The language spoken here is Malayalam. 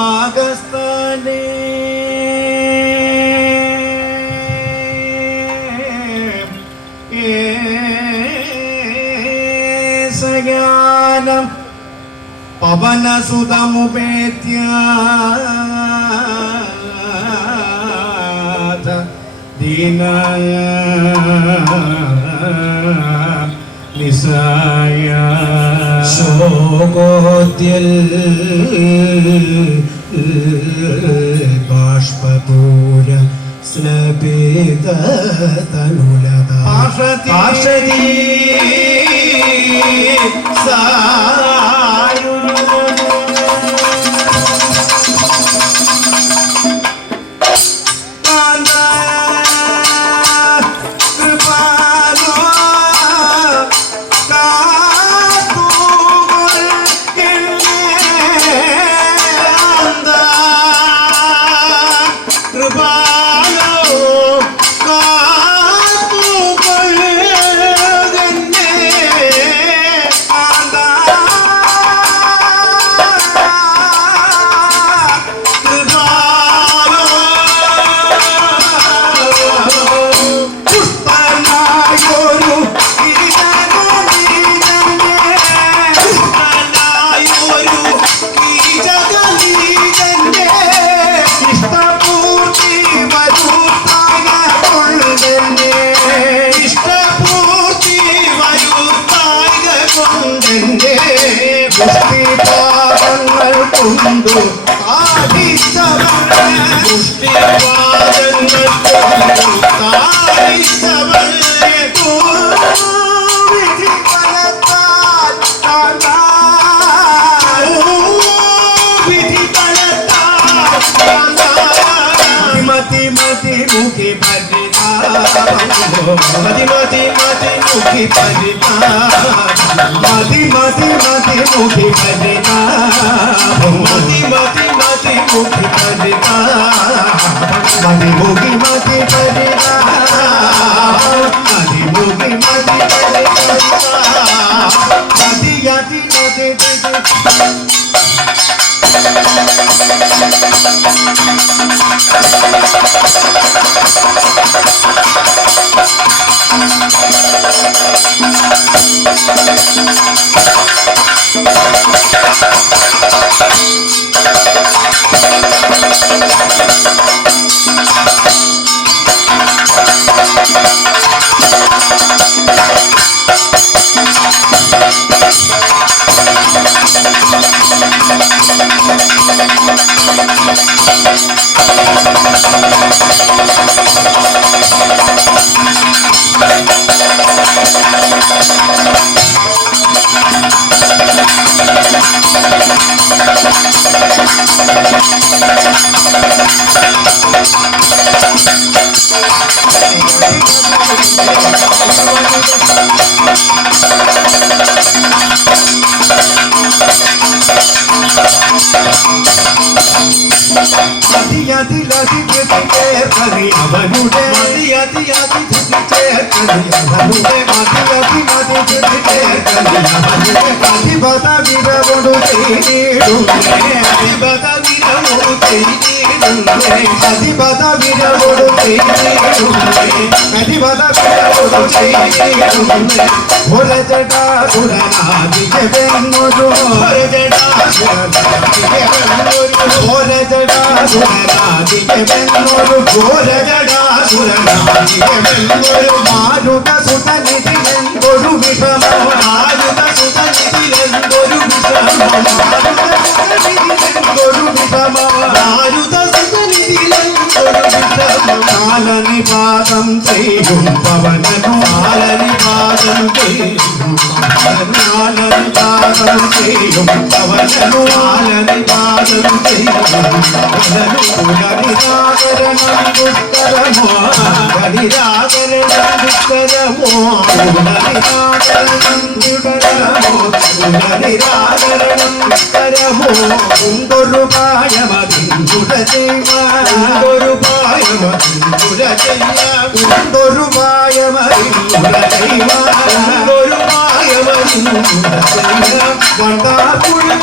ആഗസ്താനേ സയാനം പവനസുതമുപേത്യ ദീന നിസായ ശോകോദ്യൽ ബാഷ്പപൂര സ്നപേത തനുലത പാർഷദീ സായു പുഷ്ടിപാദങ്ങൾ കൊണ്ടു ആദിച്ചവൾ പുഷ്ടിപാദങ്ങൾ കൊണ്ടു ആദിച്ചവൾ വിധി ഫലത്താൽ വിധി ഫലത്താൽ മതി മതി മുഖി മതി മതി മതി മുഖി മതി മതി മതി മുഖി മതി മതി മതി മുഖി മതി മുഖി മതി മതി മുഖി മതി മതി യതി മതി അവനുടെ മതിയതി അതി ചേർക്കണി അവനുടെ മതിയതി മതി ചേർക്കണി അവനുടെ അധിപത വിരവൊടു ചെയ്തിടുന്നേ അധിപത വിരവൊടു ചെയ്തിടുന്നേ അധിപത വിരവൊടു ചെയ്തിടുന്നേ അധിപത വിരവൊടു ചെയ്തിടുന്നേ ഒരു ജടാസുരനാദിക്ക് വെങ്ങൊരു ഒരു ജടാസുരനാദിക്ക് വെങ്ങൊരു ഒരു ജടാസുരനാദിക്ക് വെങ്ങൊരു ഒരു ജടാസുരനാദിക്ക് വെങ്ങൊരു മാരുത സുതനിധിലെന്തൊരു വിഷമോ മാരുത സുതനിധിലെന്തൊരു വിഷമോ മാരുത സുതനിധിലെന്തൊരു വിഷമോ മാരുത സുതനിധിലെന്തൊരു വിഷമോ കാലനിപാതം ചെയ്യും പവനനു കാലനിപാതം ചെയ്യും കാലനിപാതം ചെയ്യും പവനനു കാലനിപാതം ചെയ്യും പവനനു കുലനിരാകരണം ദുഷ്കരമോ കുലനിരാകരണം ദുഷ്കരമോ കുലനിരാകരണം ദുഷ്കരമോ കുലനിരാകരണം ദുഷ്കരമോ ഉണ്ടൊരു പായമതിന്തുട ചെയ്യുവാൻ ഉണ്ടൊരു പായമതിന്തുട ചെയ്യാൻ ഉണ്ടൊരു പായമതിന്തുട ചെയ്യുവാൻ ഉണ്ടൊരു പായമതിന്തുട ചെയ്യാൻ വണ്ടാ കുഴിയിൽ